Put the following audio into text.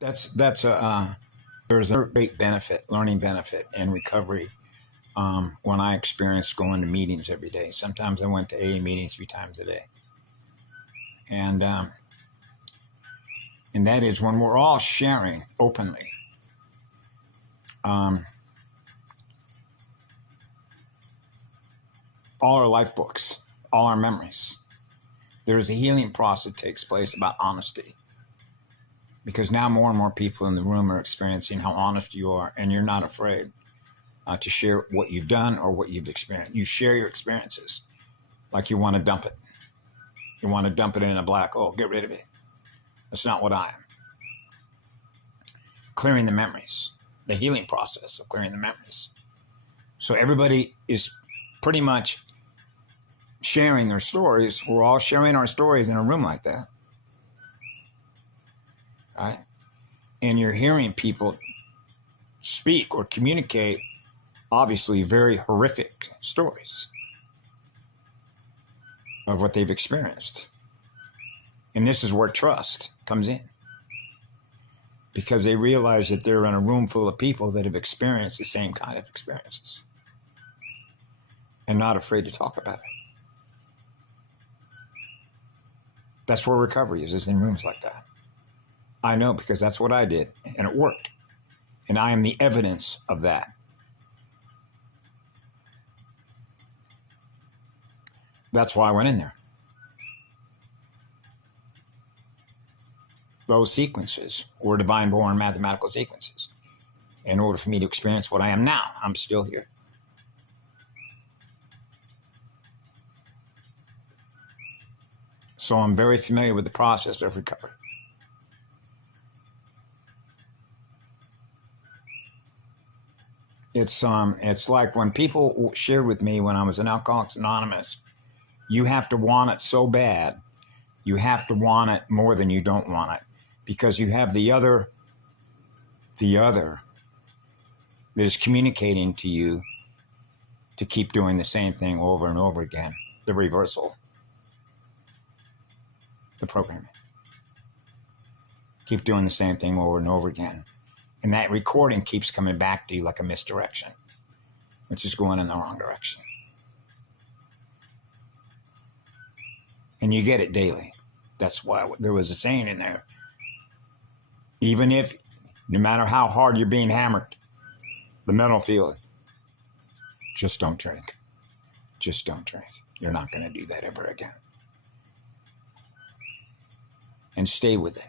There's a great benefit, learning benefit, and recovery. When I experienced going to meetings every day, sometimes I went to AA meetings 3 times a day, and and that is when we're all sharing openly. Um, all our life books, all our memories. There is a healing process that takes place about honesty. Because now more and more people in the room are experiencing how honest you are, and you're not afraid to share what you've done or what you've experienced. You share your experiences like you want to dump it. You want to dump it in a black hole. Get rid of it. That's not what I am. Clearing the memories, the healing process of clearing the memories. So everybody is pretty much sharing their stories. We're all sharing our stories in a room like that. Right? And you're hearing people speak or communicate, obviously, very horrific stories of what they've experienced. And this is where trust comes in. Because they realize that they're in a room full of people that have experienced the same kind of experiences and not afraid to talk about it. That's where recovery is in rooms like that. I know, because that's what I did, and it worked. And I am the evidence of that. That's why I went in there. Those sequences were divine-born mathematical sequences. In order for me to experience what I am now, I'm still here. So I'm very familiar with the process of recovery. It's like when people shared with me when I was in Alcoholics Anonymous, you have to want it so bad. You have to want it more than you don't want it, because you have the other that is communicating to you to keep doing the same thing over and over again. The reversal, the programming. Keep doing the same thing over and over again. And that recording keeps coming back to you like a misdirection, which is going in the wrong direction. And you get it daily. That's why there was a saying in there. Even if, no matter how hard you're being hammered, the mental field, just don't drink. Just don't drink. You're not going to do that ever again. And stay with it.